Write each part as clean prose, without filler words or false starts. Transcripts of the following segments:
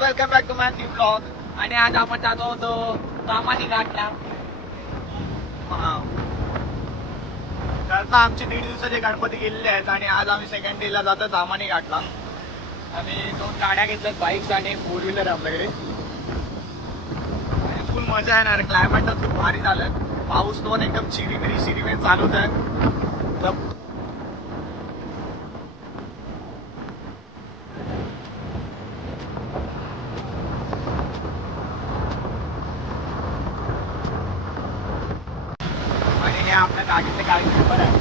Welcome back to my new blog. आणि आज आपण जातो होतो तामानी घाटला. आमचे 1.5 दिवसाचे गणपती गेलेले आहेत आणि आज आम्ही सेकंड डे ला जातो तामानी घाटला. आम्ही 2 गाड्या घेतल्यात, बाईक्स आणि 4 व्हीलर आपल्याकडे. फुल मजा येणार. क्लायमेट तर खूप भारी झालं. पाऊस पण एकदम चिरीमिरी चालूच आहे. आपल्या गाडीतले गाडी नंबर आहे.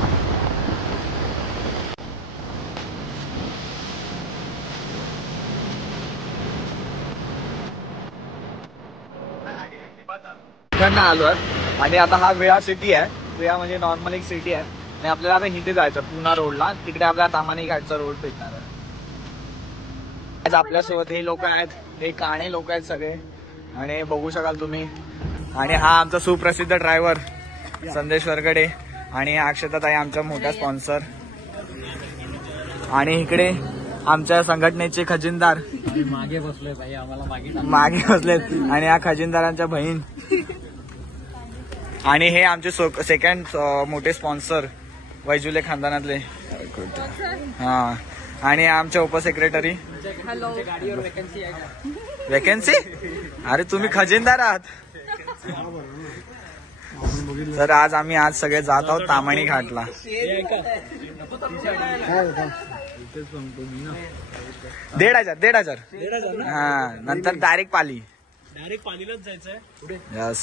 आलोय आणि आता हा वेळा सिटी आहे. वेळा म्हणजे नॉर्मल एक सिटी आहे आणि आपल्याला आता इथे जायचं पुणा रोडला. तिकडे आपल्याला तामानी घाटचा रोड भेटणार आहे. आपल्यासोबत हे लोक आहेत, हे काणे लोक आहेत सगळे आणि बघू शकाल तुम्ही. आणि हा आमचा सुप्रसिद्ध ड्रायव्हर संदेश वरगडे आणि अक्षताताई आमच्या मोठ्या स्पॉन्सर. आणि इकडे आमच्या संघटनेचे खजिनदार मागे बसले भाई, आम्हाला मागे बसलेत. आणि या खजिनदारांच्या बहीण. आणि हे आमचे सेकंड मोठे स्पॉन्सर वैजुले खानदानातले. हा. आणि आमच्या उपसेक्रेटरी. वेकन्सी. अरे तुम्ही खजिनदार आहात. तर आज आम्ही सगळे जात आहोत तामानी घाटला. 1,500 हा. नंतर डायरेक्ट पालीलाच जायचंय. यस.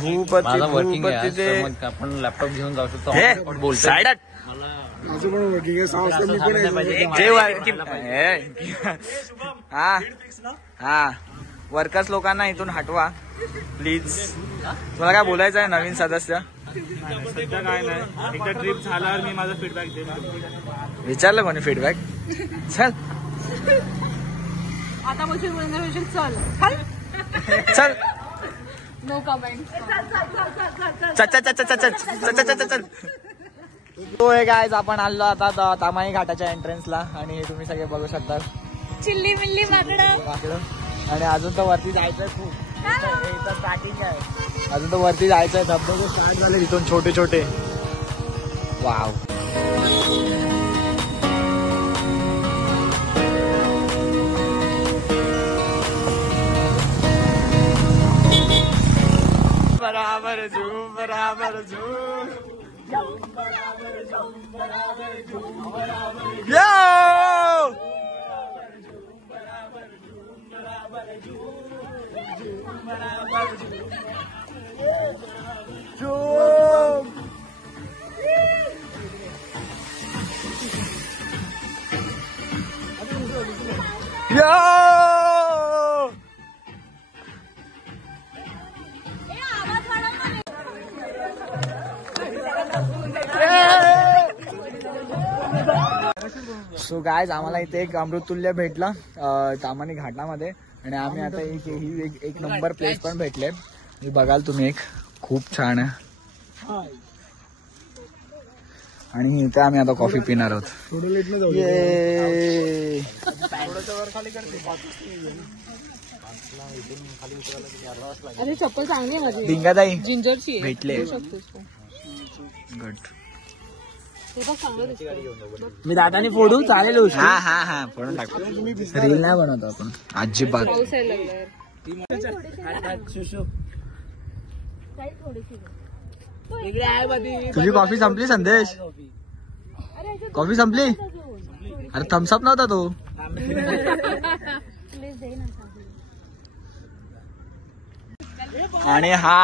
भूपती आपण लॅपटॉप घेऊन जाऊ शकतो. हा. वर्कर्स लोकांना इथून हटवा प्लीज. तुम्हाला काय बोलायचं आहे नवीन सदस्य? सध्या काय नाही, एकदा ट्रिप झाल्यावर मी माझा फीडबॅक देईन. विचारलं कोणी फीडबॅक? चल आता चल. No comment. चल. तो हे गाइस आपण आलो आता तामानी घाटाच्या एंट्रन्सला. आणि हे तुम्ही सगळे बघू शकता. चिल्ली मिल्ली वाकडं. आणि अजून तर वरती जायचंय खूप. इथं स्टार्टिंग आहे. अजून तर वरती जायचंय. धबधबे स्टार्ट झाले तिथून छोटे छोटे. वाव. बराबर झूम बराबर झूम. सो गाइस आम्हाला इथे एक अमृततुल्य भेटला तामानी घाटामध्ये. आणि आम्ही आता एक नंबर प्लेस पण भेटले. बघाल तुम्ही. एक खूप छान आहे. आणि इथे आम्ही आता कॉफी पिणार आहोत. अरे चप्पल चांगली माझी. डिंगाताई जिंजरची भेटले. गुड. मी दादानी फोडू चालेल. हा फोडून टाकू. रील नाही बनवतो आपण अजिबात. तुझी कॉफी संपली संदेश? कॉफी संपली? अरे थम्सअप नव्हता तो. आणि हा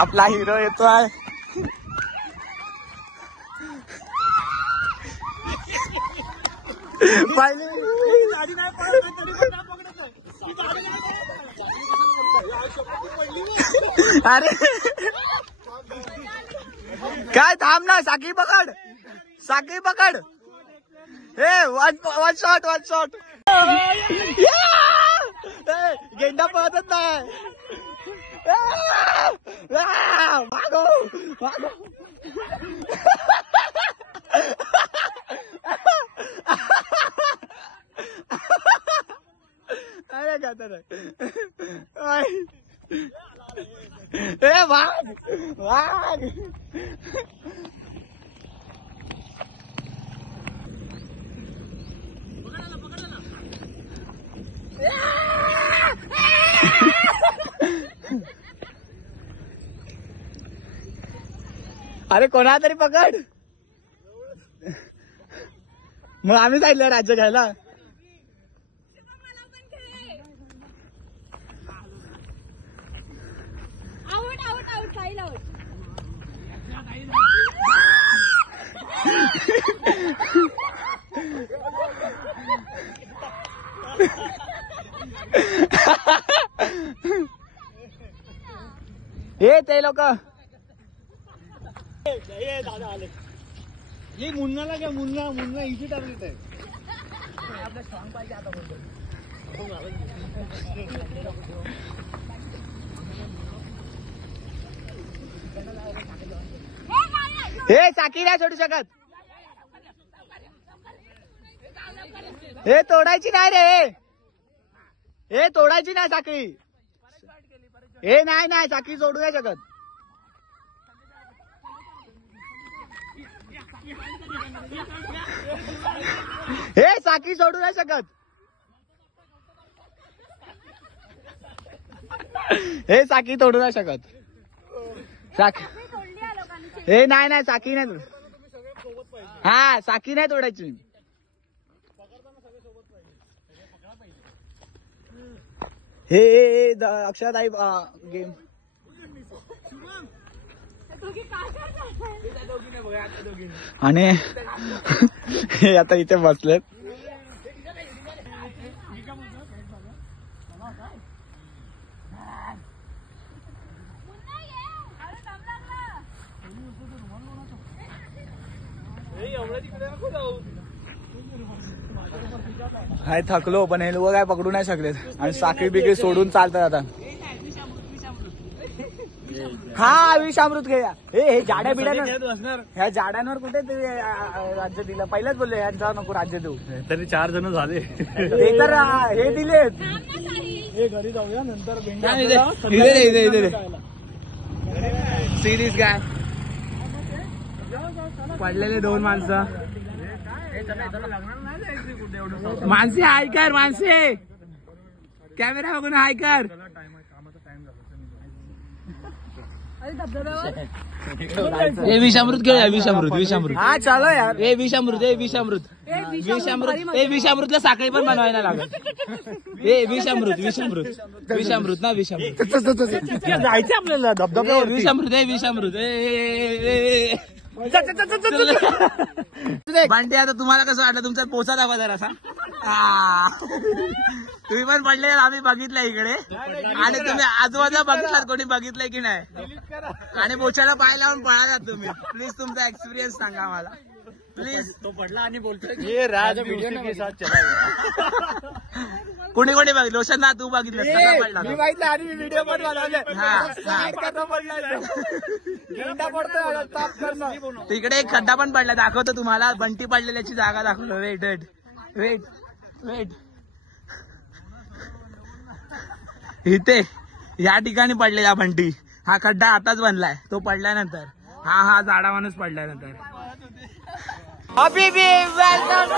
आपला हिरो येतोय. अरे काय थांब ना. साकी पकड. हे वन शॉट. गेंडा पळतच नाही. मागो मागो. अरे का तर ए वाघ वाघ. अरे कोणा तरी पकड. मग आम्ही जायला राज्य घ्यायला. Out out out Sail out. हे ते लोक दादा आले. ये मुन्नाला घ्या. मुन्ना मुन्ना इझी टार्गेट आहे. आपलं सॉंग पाहिजे आता बोलतो. हे चाकी नाही सोडू शकत. हे तोडायची नाही रे. हे तोडायची नाही साखळी. हे नाही नाही साखळी सोडू नाही शकत. हे साखळी सोडू नाही शकत. हे साखळी तोडू नाही शकत. हे नाही नाही साखळी नाही तोड. हा साखळी नाही तोडायची. हे अक्षराताई गेम. आणि हे आता इथे बसलेत. काय थकलो पण हे लोक काय पकडू नाही शकलेत. आणि साखळी बिकळी सोडून चालतात आता. हा विषामृत खेळा. हे जाड्या बिड्यांवर ह्या जाड्यांवर कुठे ते राज्य दिलं. पहिलेच बोलले ह्यांचा नको राज्य देऊ. तरी 4 जण झाले. ते तर हे दिलेत. हे घरी जाऊया नंतर. सिरीज काय पडलेले 2 माणसं. माणसे हाय कर. माणसे कॅमेरा बघून हाय कर. ए विषामृत खेळ. विषामृत विषामृत. हा चालो यार. ए विषामृत. ए विषामृत. विषामृत. ए विषामृतला साखळी पण बनवायला लागत. ए विषामृत विषामृत विषामृत ना विषामृत. जायचं आपल्याला धबधब्यावर. विषामृत. ए विषामृत. ए बांटे आता तुम्हाला कसं वाटलं. तुमचा पोचा दाखवा जरासा. तुम्ही पण पडले. आम्ही बघितलंय इकडे. आणि तुम्ही आजूबाजूला बघितलात कोणी बघितलंय की नाही. आणि पोचाला पाय लावून पळालात तुम्ही. प्लीज तुमचा एक्सपिरियन्स सांगा आम्हाला प्लीज. तो पडला आणि बोलतोय ये राज म्युझिक के साथ चला. कोणी कोणी बघितलं. रोशन ना तू बघितलं कसा पडला. मी माहिती आणि मी व्हिडिओ पण बनवले. तिकडे एक खड्डा पण पडला. दाखवतो तुम्हाला. बंटी पडलेल्याची जागा दाखवतो. Wait wait wait wait. इथे या ठिकाणी पडलेला बंटी. हा खड्डा आताच बनलाय. तो पडल्यानंतर हा झाडा माणूस पडल्यानंतर. हबीबी वेलकम